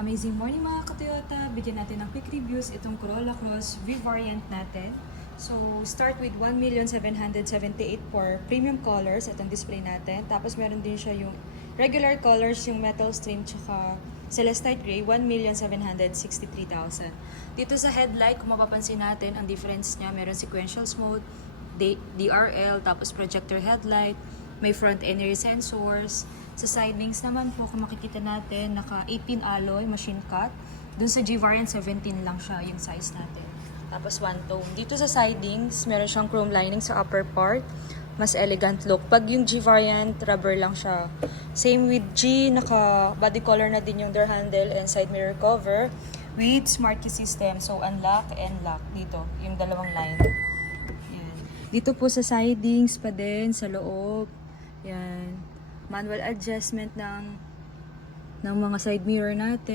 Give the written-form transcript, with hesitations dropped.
Amazing morning mga ka-Toyota! Bigyan natin ng quick reviews itong Corolla Cross V-Variant natin. So, start with 1,778,000 for premium colors. Itong display natin. Tapos meron din siya yung regular colors, yung metal stream, tsaka celestite gray, 1,763,000. Dito sa headlight, kung mapapansin natin, ang difference niya, meron sequential mode, DRL, tapos projector headlight, may front and rear sensors. Sa side wings naman po, kung makikita natin, naka 18 alloy, machine cut. Dun sa G-Variant, 17 lang siya yung size natin. Tapos one tone. Dito sa side wings, meron siyang chrome lining sa upper part. Mas elegant look. Pag yung G-Variant, rubber lang siya. Same with G, naka body color na din yung door handle and side mirror cover with smart key system. So, unlock and lock dito, yung dalawang line. Yan. Dito po sa sidings pa din, sa loob. Yan. Manual adjustment ng mga side mirror natin.